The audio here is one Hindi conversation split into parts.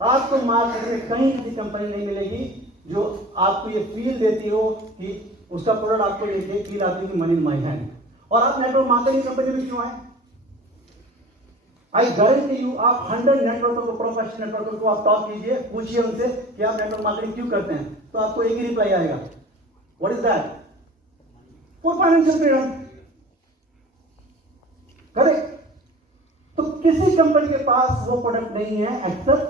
आपको मार्केट में कहीं किसी कंपनी नहीं मिलेगी जो आपको ये फील देती हो कि उसका प्रोडक्ट आपको लेके फील आती है कि मनी इन माई हैंड। और आप नेटवर्क मार्केटिंग कंपनी में क्यों आए? आई गारंटी यू, आप 100 नेटवर्क को, प्रोफेशनल नेटवर्क को आप टॉक कीजिए, पूछिए उनसे कि आप नेटवर्क मार्केटिंग क्यों करते हैं, तो आपको एक ही रिप्लाई आएगा, what is that? For financial freedom. Correct? तो किसी कंपनी के पास वो प्रोडक्ट नहीं है एक्सेप्ट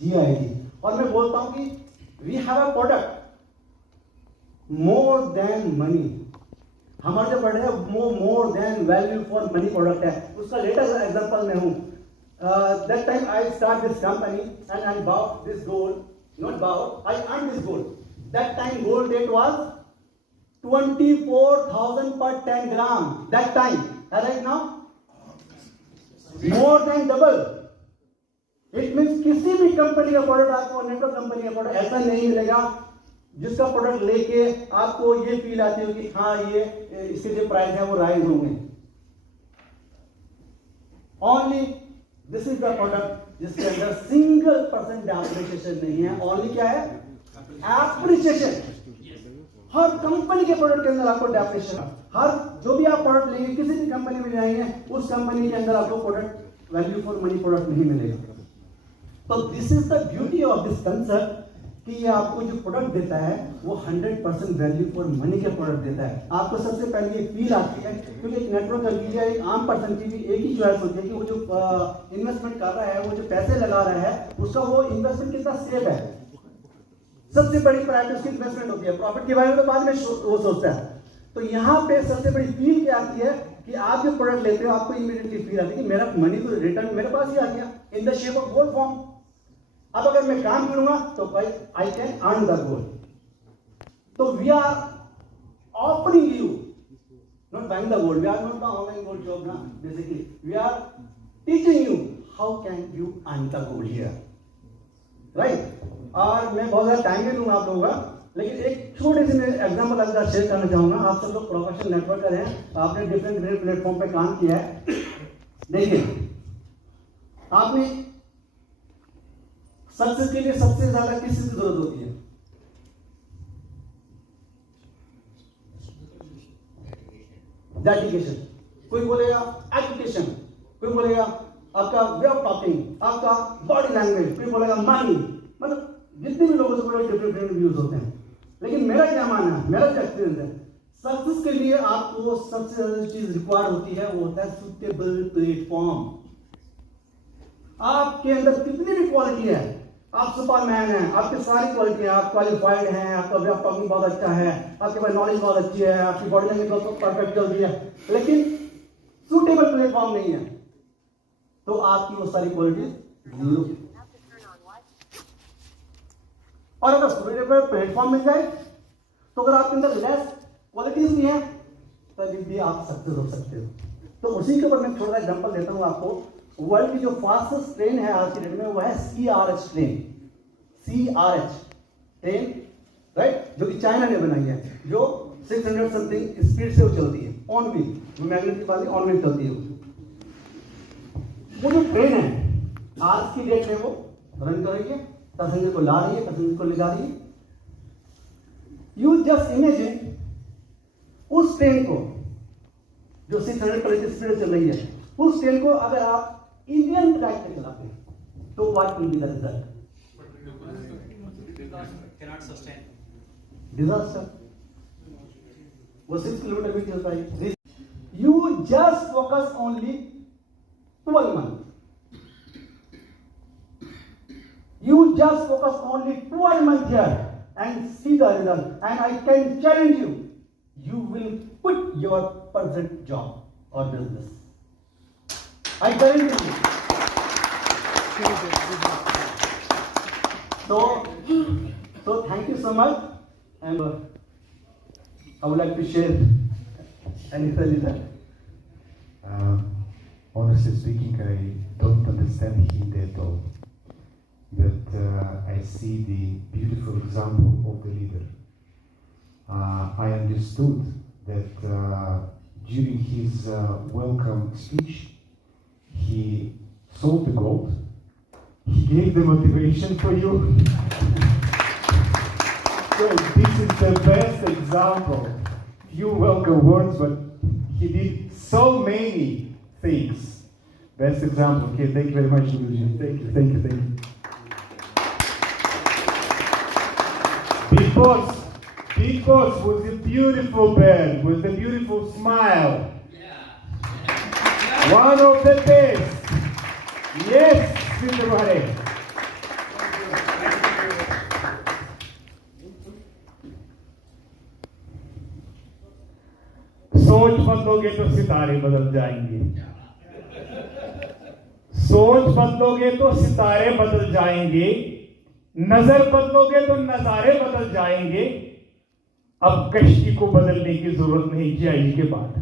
GIG। और मैं बोलता हूं कि we have a product more than money. हमारा जो प्रोडक्ट है more than value for money product है। उसका लेटेस्ट एग्जांपल मैं हूं, that time I start this company and I bought this gold, not bought, I earn this gold. That time gold rate was 24,000 per 10 gram that time, and right now more than double. It means किसी भी कंपनी का प्रोडक्ट आपको, नेटवर्क कंपनी का प्रोडक्ट ऐसा नहीं मिलेगा जिसका प्रोडक्ट लेके आपको ये फील आती हो कि हाँ ये इसके जो प्राइस है वो राइज होंगे। Only this is the product जिसके अंदर सिंगल परसेंट डेप्रिसिएशन नहीं है। ओनली क्या है? एप्रिसिएशन। हर कंपनी के प्रोडक्ट के अंदर आपको डेप्रिसिएशन, हर जो भी आप प्रोडक्ट लेंगे, किसी भी कंपनी में जाएंगे, उस कंपनी के अंदर आपको product value for money product नहीं मिलेगा। तो this is the beauty of this concept कि ये आपको जो प्रोडक्ट देता है वो 100% वैल्यू फॉर मनी के प्रोडक्ट देता है। आपको सबसे पहले ये फील आती है, क्योंकि एक नेटवर्क का लीजिए, एक आम पर्सन की भी एक ही चॉइस होती है कि वो जो इन्वेस्टमेंट कर रहा है, वो जो पैसे लगा रहा है, उसका वो इन्वेस्टमेंट कितना सेफ है। सबसे बड़ी प्रायोरिटी उसकी इन्वेस्टमेंट होती है, प्रॉफिट के बारे में तो बाद में वो सोचता है। तो यहाँ पे सबसे बड़ी फील क्या आती है कि आप जो प्रोडक्ट लेते हो आपको इमीडिएटली फील आती है कि मेरा मनी तो रिटर्न मेरे पास ही आ गया in the shape of gold form. अब अगर मैं काम करूंगा तो भाई I can earn the gold. तो we are offering you, not buying the gold, we are not the online gold job ना, basically we are teaching you how can you earn the gold here, right. और मैं बहुत ज्यादा टाइम नहीं दूंगा आप लोगों का, लेकिन एक छोटे से मैं एग्जाम्पल आपका शेयर करना चाहूंगा। आप सब लोग प्रोफेशनल नेटवर्कर हैं, आपने डिफरेंट प्लेटफॉर्म पे काम किया है। देखिए, आपने सक्सेस के लिए सबसे ज्यादा किस चीज की जरूरत होती है? डेडिकेशन। कोई बोलेगा एजुकेशन, कोई बोलेगा आपका वे ऑफ टॉकिंग, आपका बॉडी लैंग्वेज, कोई बोलेगा मनी। मतलब जितने भी लोगों से डिफरेंट व्यूज होते हैं, लेकिन मेरा क्या मानना है, मेरा क्या एक्सपीरियंस है, सक्सेस के लिए आपको सबसे ज्यादा चीज रिक्वायर्ड होती है वो होता है सुटेबल प्लेटफॉर्म। आपके अंदर कितनी भी क्वालिटी है, आप सुपरमैन हैं, आपकी सारी क्वालिटी है, आप क्वालिफाइड हैं, आपका वे ऑफ टॉकिंग बहुत अच्छा है, आपके पास नॉलेज बहुत अच्छी है, आपकी बॉडी लैंग्वेज बहुत परफेक्ट चल रही है, लेकिन सुटेबल प्लेटफॉर्म नहीं है, तो आपकी वो सारी क्वालिटी जीरो। और अगर सुटेबल प्लेटफॉर्म मिल जाए तो अगर आपके अंदर लेस क्वालिटीज भी है तभी भी आप सक्सेस हो सकते हो। तो उसी के ऊपर मैं थोड़ा एग्जांपल देता हूं आपको। वर्ल्ड की जो फास्टेस्ट ट्रेन है आज की डेट में वो है CRH train. CRH train, right, जो कि चाइना ने बनाई है, जो 600 समथिंग स्पीड से वो चलती है, ऑन व्हील, मैग्नेट की बात ऑन व्हील चलती है। वो जो ट्रेन है आज की डेट में वो रन कर रही है, पैसेंजर को ला रही है, पैसेंजर को ले जा रही है। यू जस्ट इमेजिन उस ट्रेन को जो 600 पर स्पीड चल रही है, उस ट्रेन को अगर आप इंडियन ट्रैक पे चलाते हैं तो what will be the result? cannot sustain disaster. वो 6 किलोमीटर भी चल पाएगी। You just focus only 12 months. You just focus only 12 months here and see the result. And I can challenge you, you will quit your present job or business. I guarantee you. So thank you so much, and I would like to share anything. Honestly speaking, I don't understand Hindi at all. But I see the beautiful example of the leader. I understood that during his welcome speech, he sold the gold, He gave the motivation for you. So this is the best example. Few welcome words, but he did so many things. Best example. Okay, thank you very much, Guruji. Thank you, thank you, thank you. Big Boss was a beautiful bird with a beautiful smile. One of the best. Yes, Mr. Hare. सोच बदलोगे तो सितारे बदल जाएंगे। सोच बदलोगे तो सितारे बदल जाएंगे, नजर बदलोगे तो नजारे बदल जाएंगे। अब कश्ती को बदलने की जरूरत नहीं जीआई के बाद।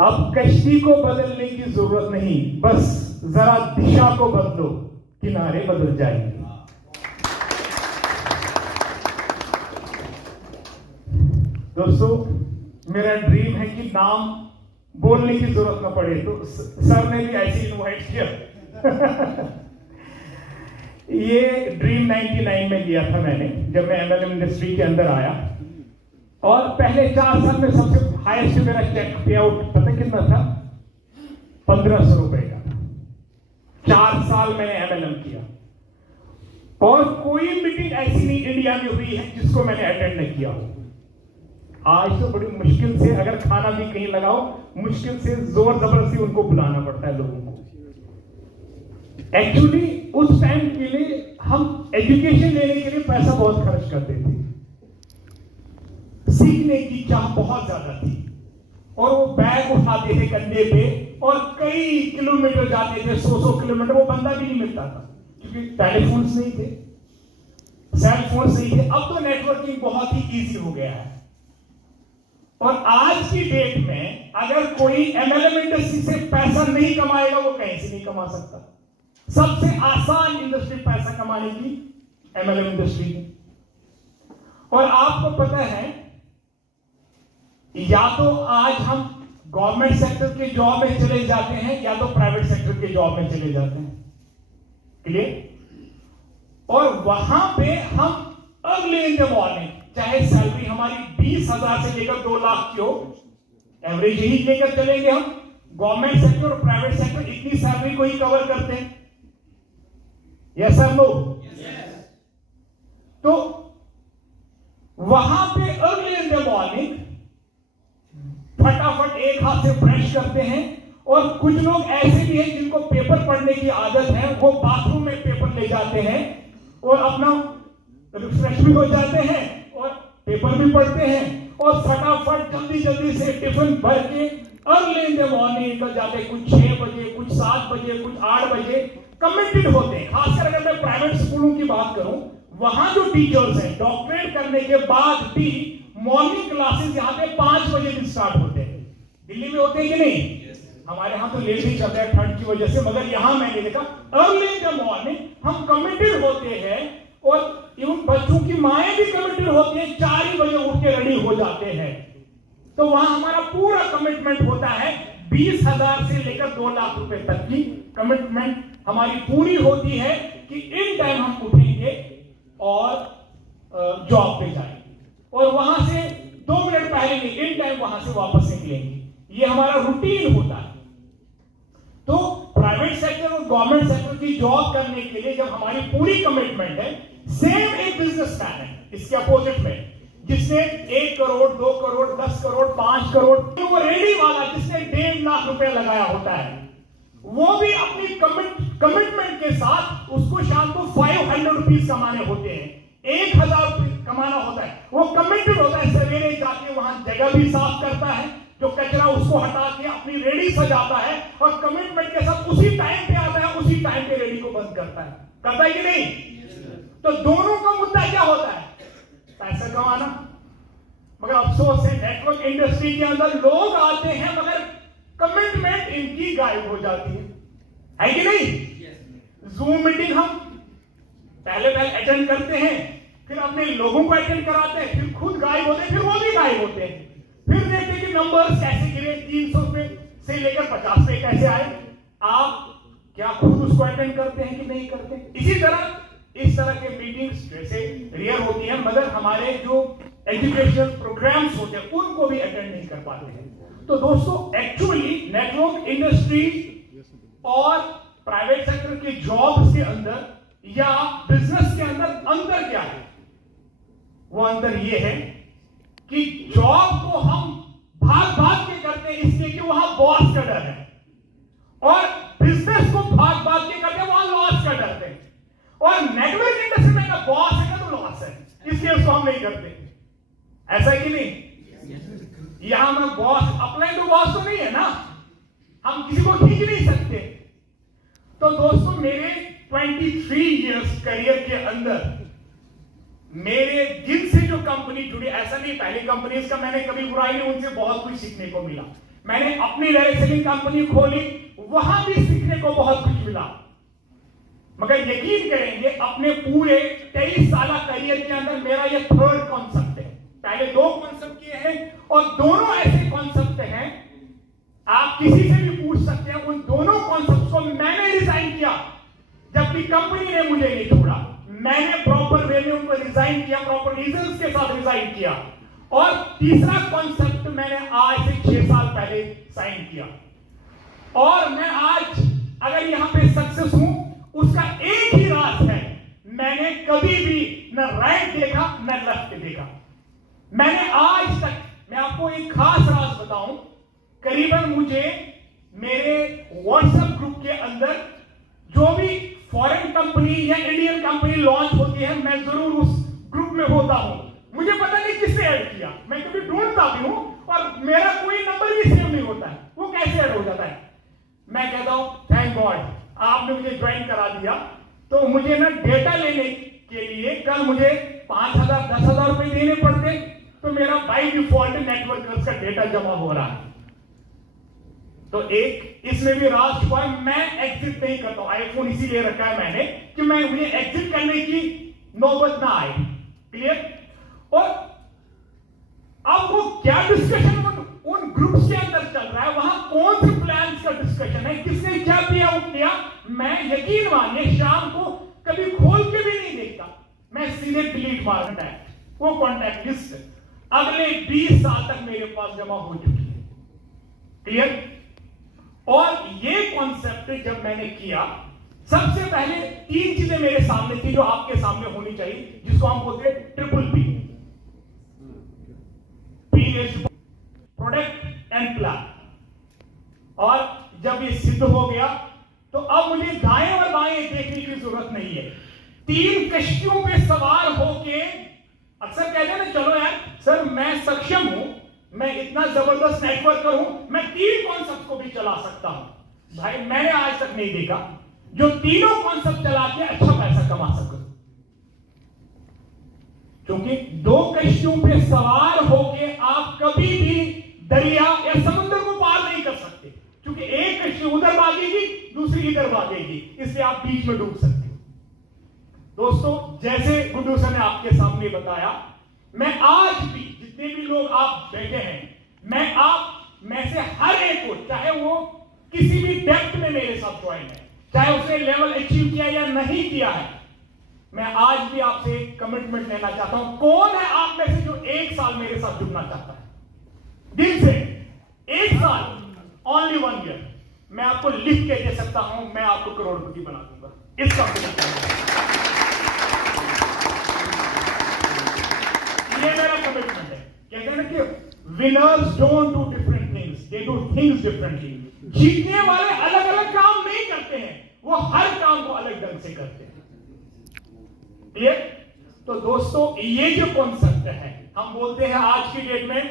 अब कश्ती को बदलने की जरूरत नहीं, बस जरा दिशा को बदलो, किनारे बदल जाएंगे। दोस्तों, मेरा ड्रीम है कि नाम बोलने की जरूरत न पड़े, तो सर ने भी ऐसे इनवाइट किया। ये ड्रीम 99 में किया था मैंने, जब मैं MLM इंडस्ट्री के अंदर आया। और पहले 4 साल में सबसे हाईएस्ट मेरा चेक पे आउट पता कितना था? 1500 रुपए का। 4 साल मैंने MLM किया और कोई मीटिंग ऐसी नहीं इंडिया में हुई है जिसको मैंने अटेंड नहीं किया हो। आज तो बड़ी मुश्किल से, अगर खाना भी कहीं लगाओ, मुश्किल से जोर जबरदस्ती उनको बुलाना पड़ता है लोगों को। एक्चुअली उस टाइम के लिए हम एजुकेशन लेने के लिए पैसा बहुत खर्च करते थे, सीखने की चाह बहुत ज्यादा थी, और वो बैग उठाते थे कंधे पे और कई किलोमीटर जाते थे, 100 किलोमीटर। वो बंदा भी नहीं मिलता था क्योंकि टेलीफोन्स नहीं थे, सेल फोन्स नहीं थे। अब तो नेटवर्किंग बहुत ही इजी हो गया है। और आज की डेट में अगर कोई MLM इंडस्ट्री से पैसा नहीं कमाएगा, वो कहीं से नहीं कमा सकता। सबसे आसान इंडस्ट्री पैसा कमाने की MLM इंडस्ट्री है। और आपको पता है, या तो आज हम गवर्नमेंट सेक्टर के जॉब में चले जाते हैं या तो प्राइवेट सेक्टर के जॉब में चले जाते हैं। क्लियर? और वहां पे हम अर्ली इन द मॉर्निंग, चाहे सैलरी हमारी 20,000 से लेकर 2 लाख की हो, एवरेज ही लेकर चलेंगे हम। गवर्नमेंट सेक्टर और प्राइवेट सेक्टर इतनी सैलरी को ही कवर करते हैं। Yes sir, no? तो वहां पे अर्ली इन द मॉर्निंग फटाफट एक हाथ से ब्रश करते हैं। और कुछ लोग ऐसे भी हैं जिनको पेपर पढ़ने की आदत है, वो बाथरूम में पेपर ले जाते हैं और अपना रिफ्रेश भी हो जाते हैं और पेपर भी पढ़ते हैं, और फटाफट जल्दी जल्दी से टिफिन भर के अर्ली इन द मॉर्निंग निकल जाते हैं। कुछ 6 बजे, कुछ 7 बजे, कुछ 8 बजे कमिटेड होते हैं। खासकर अगर मैं प्राइवेट स्कूलों की बात करूं, वहां जो टीचर्स हैं डॉक्टरेट करने के बाद भी मॉर्निंग क्लासेस यहाँ पे 5 बजे भी स्टार्ट होते हैं। दिल्ली में होते हैं कि नहीं? हमारे यहाँ तो लेट ही चलता है ठंड की वजह से, मगर यहाँ मैंने देखा अर्ली इन द मॉर्निंग हम कमिटेड होते हैं। और इवन बच्चों की माएं भी कमिटेड होती हैं, 4 ही बजे उठ के रेडी हो जाते हैं। तो वहां हमारा पूरा कमिटमेंट होता है। 20,000 से लेकर 2 लाख रुपए तक की कमिटमेंट हमारी पूरी होती है कि इन टाइम हम उठेंगे और जॉब पे जाएंगे, और वहां से 2 मिनट पहले नहीं, इन टाइम वहां से वापस निकलेंगे। ये हमारा रूटीन होता है। तो प्राइवेट सेक्टर और गवर्नमेंट सेक्टर की जॉब करने के लिए जब हमारी पूरी कमिटमेंट है, सेम एक बिजनेसमैन है इसके अपोजिट में, जिसने 1 करोड़, 2 करोड़, 10 करोड़, 5 करोड़, तो वो रेडी वाला जिसने 1.5 लाख रुपए लगाया होता है, वो भी अपनी कमिटमेंट के साथ उसको शाम को 500 रुपीज कमाने होते हैं, 1,000 रुपीज कमाना होता है। वो कमिटेड होता है, सवेरे जाके वहां जगह भी साफ करता है, जो कचरा उसको हटा के अपनी रेडी सजाता है, और कमिटमेंट के साथ उसी टाइम पे आता है, उसी टाइम पे रेडी को बंद करता है कि नहीं? तो दोनों का मुद्दा क्या होता है? पैसा कमाना। मगर अफसोस है, नेटवर्क इंडस्ट्री के अंदर लोग आते हैं मगर कमिटमेंट इनकी गायब हो जाती है कि नहीं? जूम मीटिंग हम पहले अटेंड करते हैं, फिर अपने लोगों को अटेंड कराते हैं, फिर खुद गायब होते हैं, फिर वो भी गायब होते हैं। फिर देखते हैं कि नंबर्स कैसे गिरे, 300 पे से लेकर 50 पे कैसे आए। आप क्या खुद उसको अटेंड करते हैं कि नहीं करते? इसी तरह इस तरह के मीटिंग्स जैसे रियल होती हैं, मगर हमारे जो एजुकेशनल प्रोग्राम्स होते हैं उनको भी अटेंड नहीं कर पाते हैं। तो दोस्तों, एक्चुअली नेटवर्क इंडस्ट्री और प्राइवेट सेक्टर की जॉब्स के अंदर या बिजनेस के अंदर क्या है? वो अंदर ये है कि जॉब को हम भाग भाग के करते हैं इसलिए कि वहां बॉस का डर है, और बिजनेस को भाग भाग के करते हैं वहां लॉस का डर है। और नेटवर्क इंडस्ट्री में अगर बॉस है तो लॉस है, इसलिए उसको हम नहीं करते। ऐसा है कि नहीं? यहां में बॉस, अपलाइन टू बॉस तो नहीं है ना, हम किसी को खींच नहीं सकते। तो दोस्तों, मेरे 23 इयर्स करियर के अंदर मेरे दिल से जो कंपनी जुड़ी, ऐसा नहीं पहली कंपनीज का मैंने कभी बुराई नहीं, उनसे बहुत कुछ सीखने को मिला। मैंने अपनी डायरेक्ट सेलिंग कंपनी खोली, वहां भी सीखने को बहुत कुछ मिला। मगर यकीन करेंगे, अपने पूरे 23 साल करियर के अंदर मेरा यह थर्ड कॉन्सेप्ट है। पहले 2 कॉन्सेप्ट किए हैं और दोनों ऐसे कॉन्सेप्ट हैं, आप किसी से भी पूछ सकते हैं, उन दोनों कॉन्सेप्ट को मैंने डिजाइन किया। जबकि कंपनी ने मुझे नहीं छोड़ा, मैंने प्रॉपर वे में उनको डिजाइन किया, प्रॉपर रीजंस के साथ डिजाइन किया। और तीसरा कॉन्सेप्ट मैंने आज से 6 साल पहले साइन किया, और मैं आज अगर यहां पे सक्सेस हूं, उसका एक ही राज है, मैंने कभी भी न राइट देखा न लेफ्ट देखा। मैंने आज तक, मैं आपको एक खास राज बताऊं, करीबन मुझे मेरे व्हाट्सएप ग्रुप के अंदर जो भी फॉरेन कंपनी या इंडियन कंपनी लॉन्च होती है, मैं जरूर उस ग्रुप में होता हूं। मुझे पता नहीं किसने ऐड किया, मैं कभी ढूंढता भी हूं और मेरा कोई नंबर भी सेव नहीं होता है, वो कैसे ऐड हो जाता है। मैं कहता हूं थैंक गॉड आपने मुझे ज्वाइन करा दिया। तो मुझे ना डेटा लेने के लिए कल मुझे 5,000 10,000 रुपए देने पड़ते, तो मेरा बाय डिफॉल्ट नेटवर्कर्स का डेटा जमा हो रहा है। तो एक इसमें भी राज छुपा है, मैं एग्जिट नहीं करता हूं। आईफोन इसीलिए रखा है मैंने कि मैं मुझे एग्जिट करने की नौबत ना आए। क्लियर? और अब वो क्या डिस्कशन उन ग्रुप्स के अंदर चल रहा है, वहां कौन से प्लान्स का डिस्कशन है, किसने क्या किया किया, मैं यकीन मानिए शाम को कभी खोल के भी नहीं देखता, मैं सीधे डिलीट मार कॉन्टैक्ट, वो कॉन्टैक्ट लिस्ट अगले 20 साल तक मेरे पास जमा हो चुकी है। क्लियर? और ये कॉन्सेप्ट जब मैंने किया, सबसे पहले 3 चीजें मेरे सामने थी जो आपके सामने होनी चाहिए, जिसको हम बोलते हैं triple P, product and plan. और जब ये सिद्ध हो गया तो अब मुझे दाएं और बाएं देखने की जरूरत नहीं है। 3 कश्तियों पे सवार होके, अक्सर कहते हैं ना, चलो यार सर मैं सक्षम हूं, मैं इतना जबरदस्त नेटवर्कर हूं, मैं 3 कॉन्सेप्ट को भी चला सकता हूं। भाई मैंने आज तक नहीं देखा जो तीनों कॉन्सेप्ट चला के अच्छा पैसा कमा सके। क्योंकि 2 कश्तियों पे सवार होके आप कभी भी दरिया या समुद्र को पार नहीं कर सकते, क्योंकि एक कश्ती उधर भागेगी, दूसरी इधर भागेगी, इसलिए आप बीच में डूब सकते हो। दोस्तों, जैसे गुड्डू सर ने आपके सामने बताया, मैं आज भी जितने भी लोग आप बैठे हैं, मैं आप में से हर एक को, चाहे वो किसी भी डेप्थ में मेरे साथ ज्वाइन है, चाहे उसने लेवल अचीव किया या नहीं किया है, मैं आज भी आपसे कमिटमेंट लेना चाहता हूं। कौन है आप में से जो 1 साल मेरे साथ जुड़ना चाहता है? दिल से 1 साल, ओनली 1 ईयर, मैं आपको लिख के दे सकता हूं, मैं आपको करोड़पति बना दूंगा इस कंपनी का। ये मेरा कमिटमेंट है। कहते हैं ना कि winners don't do different things, they do things differently. जीतने वाले अलग अलग काम नहीं करते हैं, वो हर काम को अलग ढंग से करते हैं। क्लियर? तो दोस्तों, ये जो कॉन्सेप्ट है, हम बोलते हैं आज की डेट में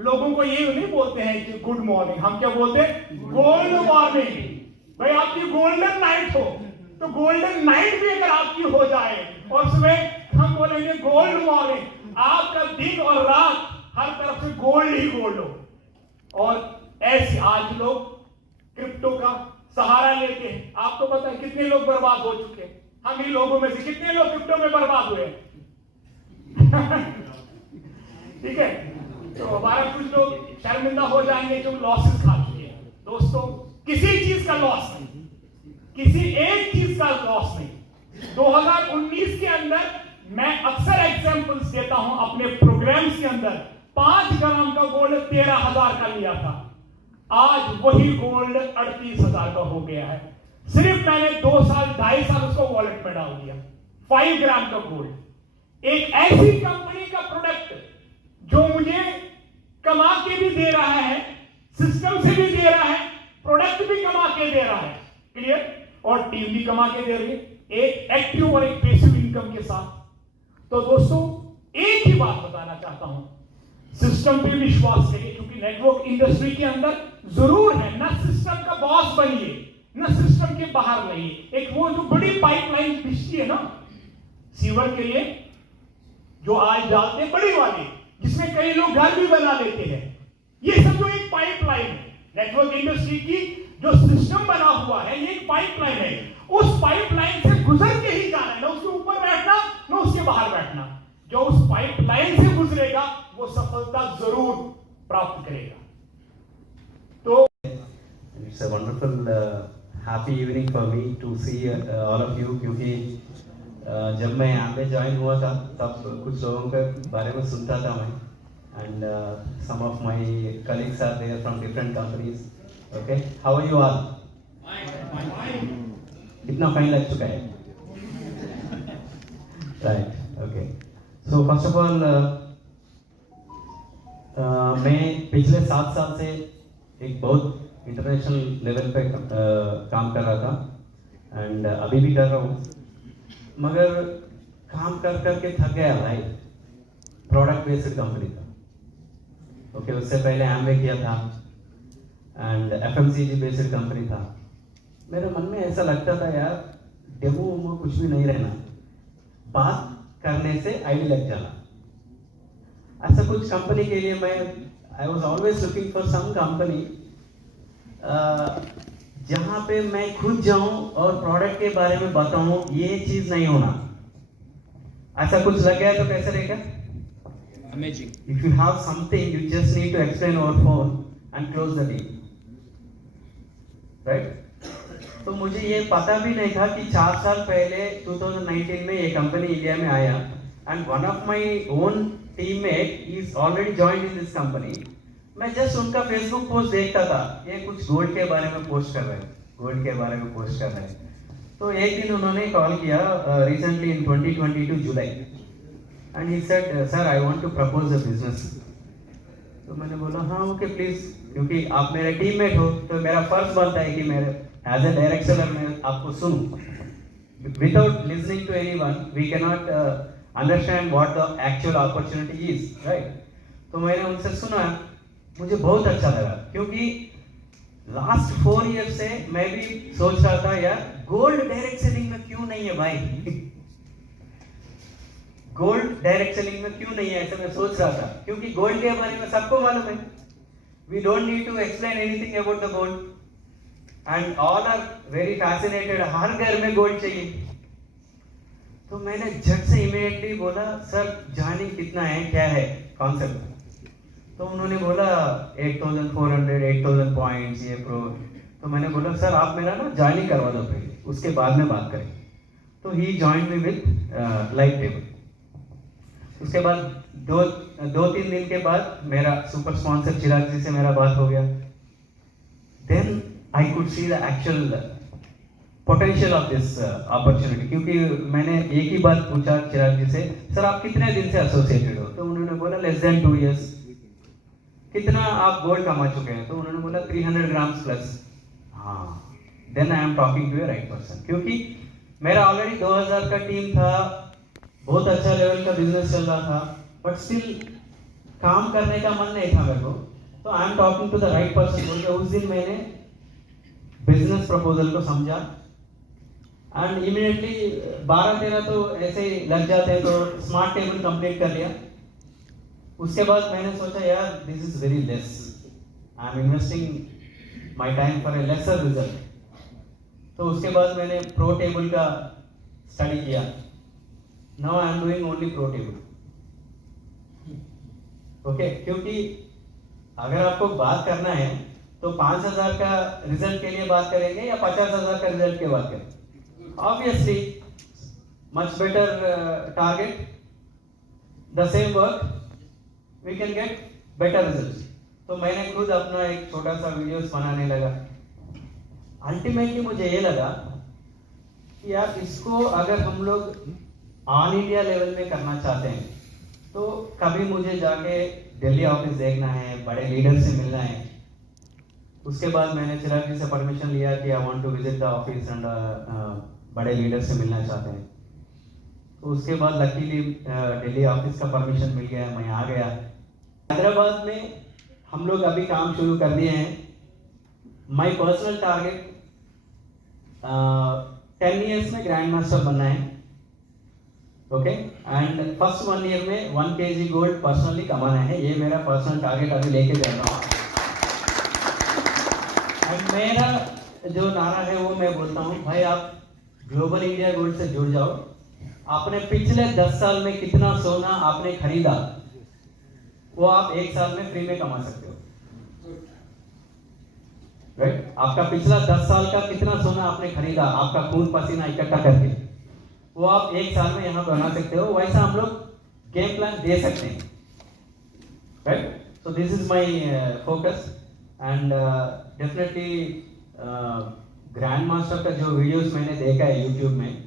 लोगों को ये नहीं बोलते हैं कि गुड मॉर्निंग, हम क्या बोलते हैं? Gold morning. भाई आपकी गोल्डन नाइट हो, तो गोल्डन नाइट भी अगर आपकी हो जाए और सुबह हम बोलेंगे गोल्ड मॉर्निंग, आपका दिन और रात हर तरफ से गोल्ड ही गोल्ड हो। और ऐसे आज लोग क्रिप्टो का सहारा लेते हैं। आपको पता है कितने लोग बर्बाद हो चुके हैं? हम ही लोगों में से कितने लोग क्रिप्टो में बर्बाद हुए? ठीक है, तो हमारा कुछ लोग शर्मिंदा हो जाएंगे जो लॉसेस खा चुके हैं। दोस्तों, किसी चीज का लॉस नहीं, किसी एक चीज का लॉस नहीं। 2019 के अंदर मैं अक्सर एग्जांपल्स देता हूं अपने प्रोग्राम्स के अंदर, 5 ग्राम का गोल्ड 13,000 का लिया था, आज वही गोल्ड 38,000 का हो गया है। सिर्फ मैंने 2-2.5 साल उसको वॉलेट में डाल दिया। 5 ग्राम का गोल्ड, एक ऐसी कंपनी का प्रोडक्ट जो मुझे कमा के भी दे रहा है, सिस्टम से भी दे रहा है, प्रोडक्ट भी कमा के दे रहा है, क्लियर, और टीम भी कमा के दे रही है, एक एक्टिव और एक पैसिव इनकम के साथ। तो दोस्तों एक ही बात बताना चाहता हूं, सिस्टम पे विश्वास करिए, क्योंकि नेटवर्क इंडस्ट्री के अंदर जरूर है ना, सिस्टम का बॉस बनिए ना सिस्टम के बाहर रहिए। एक वो जो बड़ी पाइपलाइन बिछती है ना सीवर के लिए, जो आज डालते हैं बड़ी वाली, जिसमें कई लोग घर भी बना लेते हैं, ये सब जो एक पाइपलाइन है नेटवर्क इंडस्ट्री की, जो सिस्टम बना हुआ है, ये एक पाइपलाइन है। उस पाइपलाइन से गुजर के ही जाना है, ना उसके ऊपर बैठना ना उसके बाहर बैठना। जो उस पाइपलाइन से गुजरेगा वो सफलता जरूर प्राप्त करेगा। तो it's a wonderful happy evening for me to see all of you, क्योंकि जब मैं यहाँ पे ज्वाइन हुआ था तब कुछ लोगों के बारे में सुनता था मैं, and some of my colleagues are there from different companies. Okay, how are you all? कितना फाइन लग चुका है? Right, okay. So first of all मैं पिछले 7 साल से एक बहुत इंटरनेशनल लेवल पे काम कर रहा था, एंड अभी भी कर रहा हूँ, मगर काम कर करके थक गया भाई। प्रोडक्ट बेस्ड कंपनी था, ओके, उससे पहले एमवे किया था, एंड एफएमसीजी बेस्ड कंपनी था। मेरे मन में ऐसा लगता था यार, डेमो वेमो कुछ भी नहीं रहना, बात करने से आईडी लग जाना। ऐसा कुछ कंपनी के लिए मैं I was always looking for some company जहाँ पे मैं खुद जाऊं और प्रोडक्ट के बारे में बताऊं, ये चीज नहीं होना। ऐसा कुछ लग गया तो कैसे रहेगा? Amazing. If you have something, you just need to explain over phone and close the deal, right? तो मुझे ये पता भी नहीं था कि 4 साल पहले 2019 में ये कंपनी इंडिया में आया, and one of my own teammate is already joined in this company. मैं जस्ट उनका फेसबुक पोस्ट देखता था, ये कुछ गोल्ड के बारे में पोस्ट कर रहे हैं, गोल्ड के बारे में पोस्ट कर रहे हैं। तो एक दिन उन्होंने कॉल किया recently in 2022 July, and he said sir I want to propose a business. तो मैंने बोला हाँ ओके प्लीज, क्योंकि आप मेरे टीममेट हो तो मेरा फर्ज बनता है कि मेरे एज ए डायरेक्टर मैं आपको सुनूं। Without listening to anyone we can not understand what the actual opportunity is, right? तो मैंने उनसे सुना, मुझे बहुत अच्छा लगा, क्योंकि लास्ट 4 ईयर से मैं भी सोच रहा था यार गोल्ड डायरेक्ट सेलिंग में क्यों नहीं है भाई गोल्ड डायरेक्ट सेलिंग में क्यों नहीं है, ऐसा मैं सोच रहा था, क्योंकि गोल्ड के बारे में सबको मालूम है। We don't need to explain anything about the gold, and all are very fascinated, हर घर में गोल्ड चाहिए। तो मैंने झट से इमीडिएटली बोला सर ज्वाइनिंग कितना है, क्या है कॉन्सेप्ट? तो उन्होंने बोला 8400 8000 पॉइंट्स ये प्रो। तो मैंने बोला सर आप मेरा ना ज्वाइनिंग करवा दो पहले, उसके बाद में बात करेंगे। तो ही join me with live table. उसके बाद 2-3 दिन के बाद मेरा सुपर स्पॉन्सर चिराग जी से मेरा बात हो गया। Then I could see the actual potential of this opportunity, क्योंकि मैंने एक ही बात पूछा चिराग जी से, सर आप कितने दिन से एसोसिएटेड हो? तो उन्होंने बोला लेस देन 2 इयर्स। कितना आप गोल्ड कमा चुके हैं? तो उन्होंने बोला 300 ग्राम्स प्लस। हाँ, then I am talking to a right person, क्योंकि मेरा ऑलरेडी 2000 का टीम था, बहुत अच्छा लेवल का बिजनेस चल रहा था, बट स्टिल काम करने का मन नहीं था मेरे को। तो I am talking to the right person बोल के उस दिन मैंने बिजनेस प्रपोजल को समझा, एंड इमीडिएटली 12-13 तो ऐसे ही लग जाते हैं, तो स्मार्ट टेबल कंप्लीट कर लिया। उसके बाद मैंने सोचा यार this is very less, I am investing my time for a laser result. तो उसके बाद मैंने प्रो टेबल का स्टडी किया। Now I am doing only pro table, okay, क्योंकि अगर आपको बात करना है तो 5,000 का रिजल्ट के लिए बात करेंगे या 50,000 का रिजल्ट की बात करेंगे? Obviously much better target, the same work, we can get better result. तो मैंने खुद अपना एक छोटा सा वीडियोस बनाने लगा। अल्टीमेटली मुझे ये लगा कि यार इसको अगर हम लोग ऑल इंडिया लेवल में करना चाहते हैं तो कभी मुझे जाके दिल्ली ऑफिस देखना है, बड़े लीडर से मिलना है। उसके बाद मैंने चिराग जी से परमिशन लिया कि I want to visit the office and बड़े लीडर से मिलना चाहते हैं। तो उसके बाद लकीली दिल्ली ऑफिस का परमिशन मिल गया, मैं आ गया। हैदराबाद में हम लोग अभी काम शुरू कर दिए हैं। माय पर्सनल टारगेट 10 इयर्स में ग्रैंड मास्टर बनना है, ओके, एंड फर्स्ट 1 ईयर में 1 kg गोल्ड पर्सनली कमाना है। ये मेरा पर्सनल टारगेट अभी लेके जा रहा हूँ। एंड मेरा जो नारा है वो मैं बोलता हूँ, भाई आप ग्लोबल इंडिया गोल्ड से जुड़ जाओ। आपने पिछले 10 साल में कितना सोना आपने खरीदा वो आप 1 साल में फ्री में कमा सकते हो, राइट? आपका पिछला 10 साल का कितना सोना आपने खरीदा, आपका खून पसीना इकट्ठा करके, वो आप 1 साल में यहाँ बना सकते हो। वैसा हम लोग गेम प्लान दे सकते हैं, right? So this is my focus and definitely grand master का जो वीडियोस मैंने देखा है यूट्यूब में,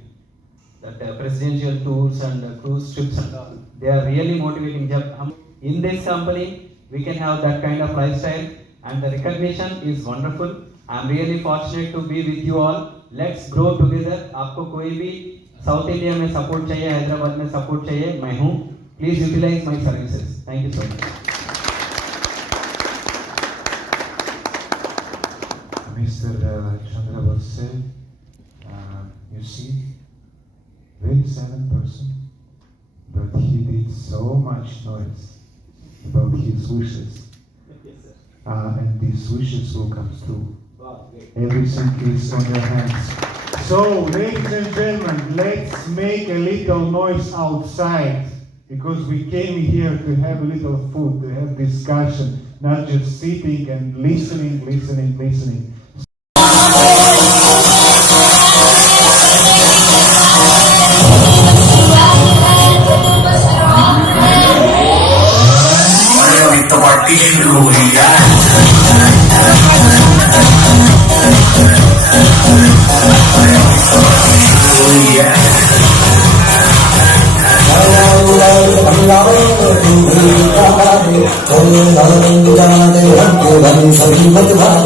that presidential tours and cruise trips and all, they are really motivating. जब हम in this company we can have that kind of lifestyle and the recognition is wonderful. I'm really fortunate to be with you all. Let's grow together. आपको कोई भी साउथ इंडिया में सपोर्ट चाहिए, हैदराबाद में सपोर्ट चाहिए, मैं हूँ। Please utilize my services. Thank you so much. Mr. Chandra Bose, you see, very silent person, but he did so much noise about his wishes. And these wishes will come true. Everything is on your hands. So, ladies and gentlemen, let's make a little noise outside, because we came here to have a little food, to have discussion, not just sitting and listening. Oh,